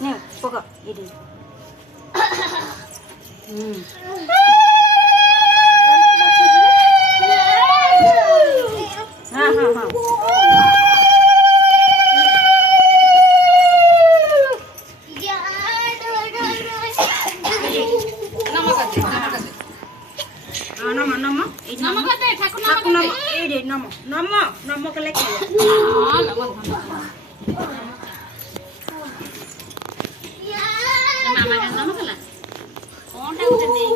Nih, pokok ini. Nama kelek. Mama kan nama kala. Onta udah nih.